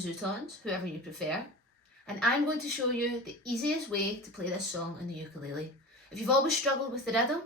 Zootons, whoever you prefer, and I'm going to show you the easiest way to play this song on the ukulele. If you've always struggled with the rhythm,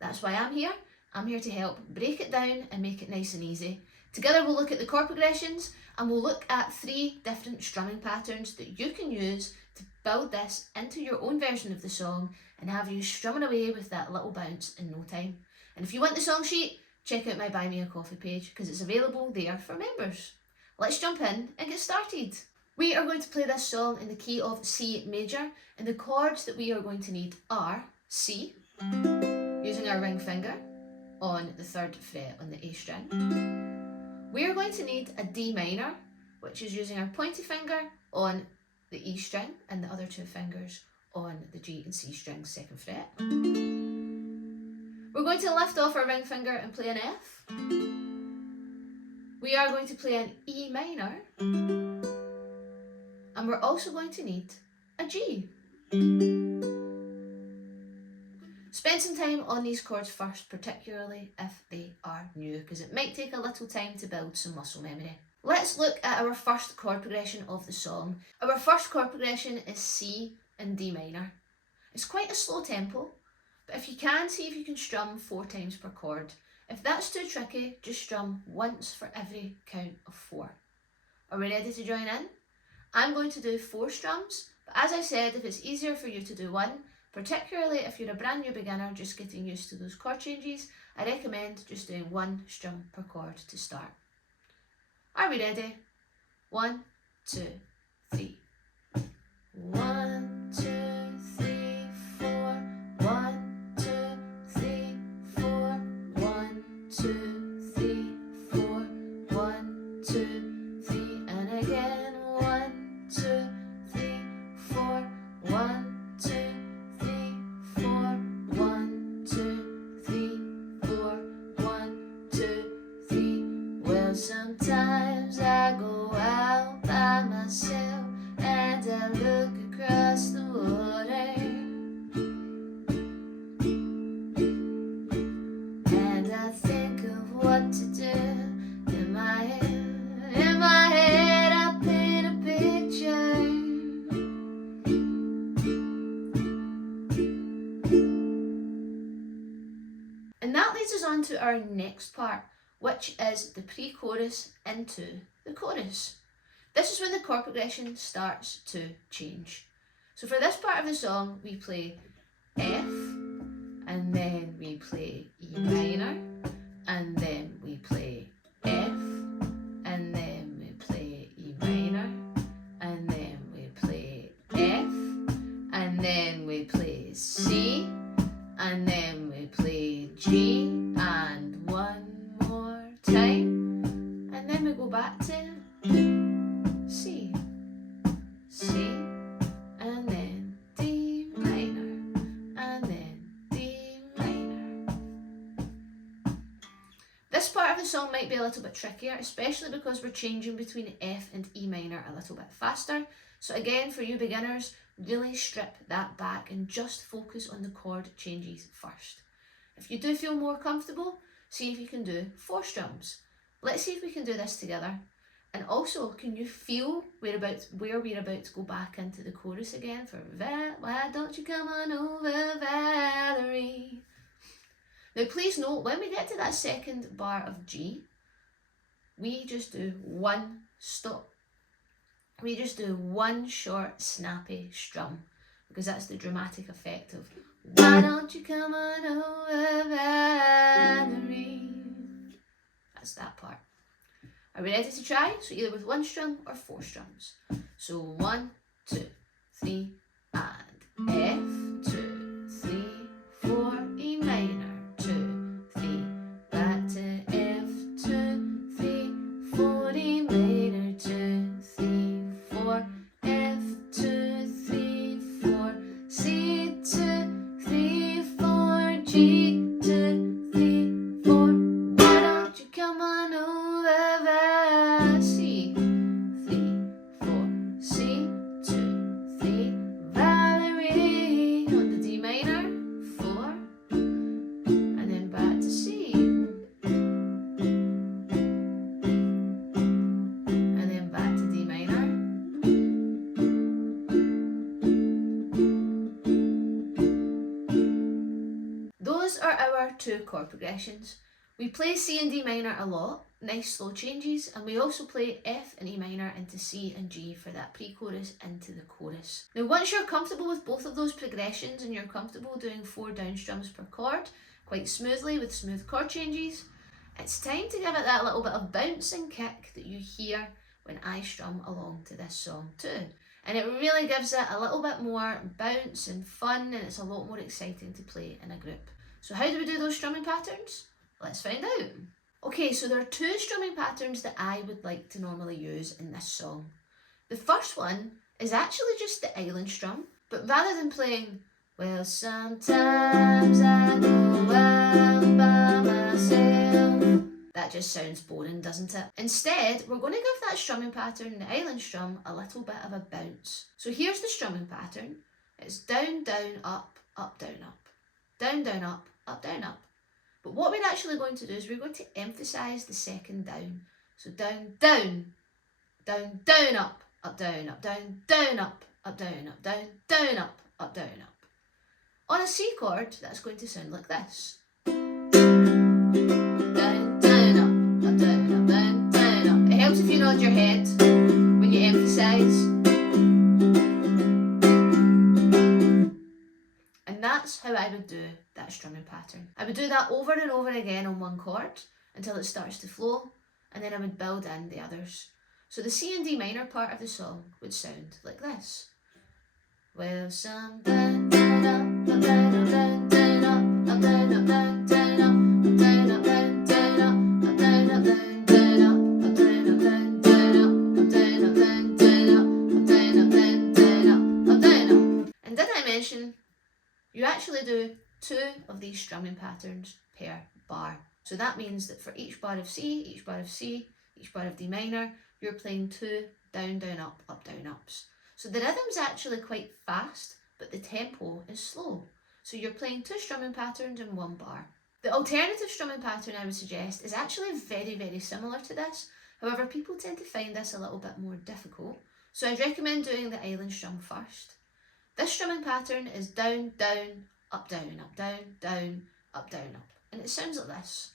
that's why I'm here. I'm here to help break it down and make it nice and easy. Together we'll look at the chord progressions and we'll look at 3 different strumming patterns that you can use to build this into your own version of the song and have you strumming away with that little bounce in no time. And if you want the song sheet, check out my Buy Me a Coffee page because it's available there for members. Let's jump in and get started. We are going to play this song in the key of C major, and the chords that we are going to need are C, using our ring finger on the 3rd fret on the A string. We are going to need a D minor, which is using our pointy finger on the E string and the other 2 fingers on the G and C strings 2nd fret. We're going to lift off our ring finger and play an F. We are going to play an E minor, and we're also going to need a G. Spend some time on these chords first, particularly if they are new, because it might take a little time to build some muscle memory. Let's look at our first chord progression of the song. Our first chord progression is C and D minor. It's quite a slow tempo, but if you can, see if you can strum 4 times per chord. If that's too tricky, just strum once for every count of 4. Are we ready to join in? I'm going to do 4 strums, but as I said, if it's easier for you to do 1, particularly if you're a brand new beginner just getting used to those chord changes, I recommend just doing 1 strum per chord to start. Are we ready? 1, 2, 3. 1, 2, 3, 4. 1, 2, 3, 4. 1, 2, 3, 4. 1, 2, 3, and again. 1, 2, 3, 4. 1, 2, 3, 4. 1, 2, 3, 4. 1, 2, 3. Well, sometimes I go out by myself and I look across the water, and I think of what to do. In my head I paint a picture. And that leads us on to our next part, which is the pre-chorus into the chorus. This is when the chord progression starts to change. So for this part of the song, we play F, and then we play E minor, and then we play F, and then we play E minor, and then we play F, and then we play C, and then we play G, and 1 more time, and then we go back to C, C, and then D minor, and then D minor. This part of the song might be a little bit trickier, especially because we're changing between F and E minor a little bit faster. So again, for you beginners, really strip that back and just focus on the chord changes first. If you do feel more comfortable, see if you can do 4 strums. Let's see if we can do this together. And also, can you feel where we're about to go back into the chorus again for why don't you come on over, Valerie? Now please note, when we get to that 2nd bar of G, we just do 1 stop. We just do 1 short snappy strum, because that's the dramatic effect of why don't you come on over, Valerie? That's that part. Are we ready to try? So either with 1 strum or 4 strums. So 1, 2, 3, and F, 2, 3, 4, E minor, 2, 3, back to F, 2, 3, 4, E minor, 2, 3, 4, F, 2, 3, 4, C, 2, 3, 4, G, 2, 3, 4. Why don't you come on over, C, 3, 4, C, 2, 3, two chord progressions. We play C and D minor a lot, nice slow changes, and we also play F and E minor into C and G for that pre-chorus into the chorus. Now once you're comfortable with both of those progressions and you're comfortable doing 4 down strums per chord quite smoothly with smooth chord changes, it's time to give it that little bit of bounce and kick that you hear when I strum along to this song too. And it really gives it a little bit more bounce and fun, and it's a lot more exciting to play in a group. So how do we do those strumming patterns? Let's find out. Okay, so there are 2 strumming patterns that I would like to normally use in this song. The first one is actually just the island strum, but rather than playing, well, sometimes I go out by myself, that just sounds boring, doesn't it? Instead, we're going to give that strumming pattern, the island strum, a little bit of a bounce. So here's the strumming pattern. It's down, down, up, up, down, up. Down, down, up, up, down, up. But what we're actually going to do is we're going to emphasise the second down. So down, down, down, down, up, down, down, down, up, down, down, down, up, down, up. On a C chord, that's going to sound like this. Down, down, up, down, down, down, up. It helps if you nod your head when you emphasise. And that's how I would do that strumming pattern. I would do that over and over again on one chord until it starts to flow, and then I would build in the others. So the C and D minor part of the song would sound like this. Well, some down, down, up, down, down, down, up, down, down, down, up, down, down, down, down, up, down, down, down, down, up, down, down, down, up, down, down, down, up, down, down, down, up, down, up. And did I mention you actually do 2 of these strumming patterns per bar. So that means that for each bar of C, each bar of C, each bar of D minor, you're playing 2 down, down, up, down, ups. So the rhythm's actually quite fast, but the tempo is slow. So you're playing 2 strumming patterns in 1 bar. The alternative strumming pattern I would suggest is actually very, very similar to this. However, people tend to find this a little bit more difficult. So I'd recommend doing the island strum first. This strumming pattern is down, down, up, down, up, down, down, up, down, up. And it sounds like this.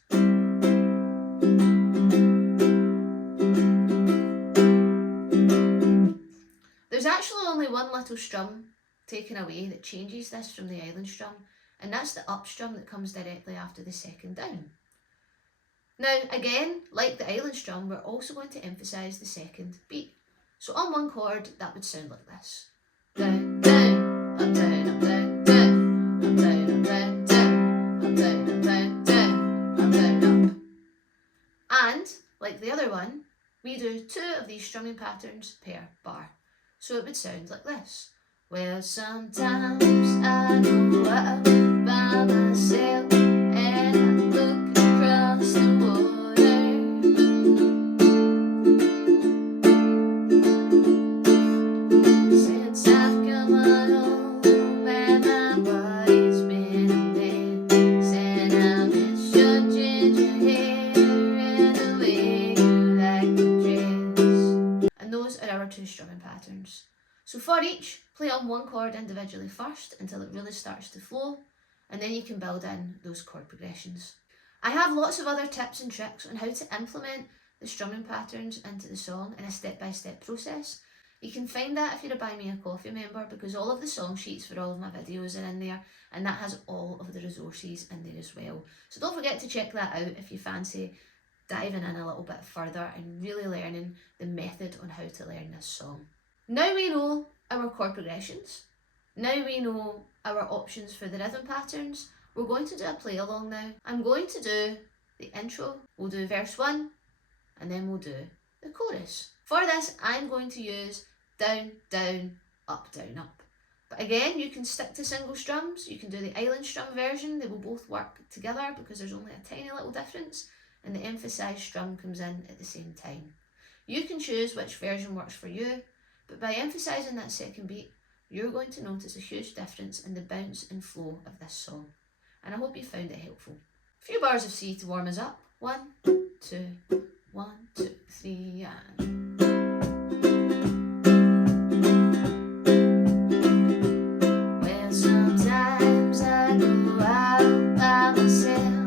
There's actually only one little strum taken away that changes this from the island strum, and that's the up strum that comes directly after the second down. Now, again, like the island strum, we're also going to emphasise the second beat. So on one chord, that would sound like this. Down, down, up, down, up, down, down, up, down, up, down, down, up, down, up, down, down, up, down, up. And, like the other one, we do 2 of these strumming patterns per bar. So it would sound like this. Well, sometimes I go out by myself and I look across the water. Since I've come on home and my body's been a mess, and I've been shunting your hair and the way you like to dress. And those are our 2 strumming patterns. So for each, play on one chord individually first until it really starts to flow, and then you can build in those chord progressions. I have lots of other tips and tricks on how to implement the strumming patterns into the song in a step-by-step process. You can find that if you're a Buy Me a Coffee member, because all of the song sheets for all of my videos are in there, and that has all of the resources in there as well. So don't forget to check that out if you fancy diving in a little bit further and really learning the method on how to learn this song. Now we know our chord progressions, now we know our options for the rhythm patterns, we're going to do a play along now. I'm going to do the intro, we'll do verse 1, and then we'll do the chorus. For this, I'm going to use down, down, up, down, up. But again, you can stick to single strums, you can do the island strum version, they will both work together because there's only a tiny little difference, and the emphasised strum comes in at the same time. You can choose which version works for you, but by emphasising that second beat, you're going to notice a huge difference in the bounce and flow of this song. And I hope you found it helpful. A few bars of C to warm us up. 1, 2, 1, 2, 3, and... Well, sometimes I go out by myself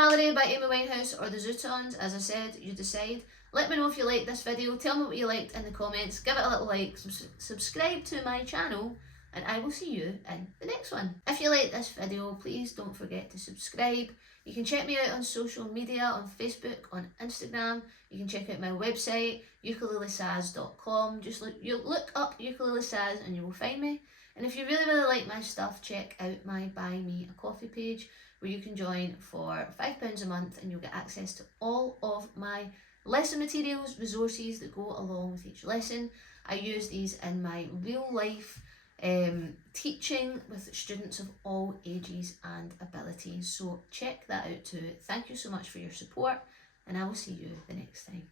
Valerie by Amy Winehouse or the Zootons, as I said, you decide. Let me know if you liked this video, tell me what you liked in the comments, give it a little like, subscribe to my channel, and I will see you in the next one. If you like this video, please don't forget to subscribe. You can check me out on social media, on Facebook, on Instagram. You can check out my website, ukulelesaz.com. Just look up Ukulele Saz and you will find me. And if you really like my stuff, check out my Buy Me a Coffee page, where you can join for £5 a month and you'll get access to all of my lesson materials, resources that go along with each lesson. I use these in my real life teaching with students of all ages and abilities. So check that out too. Thank you so much for your support, and I will see you the next time.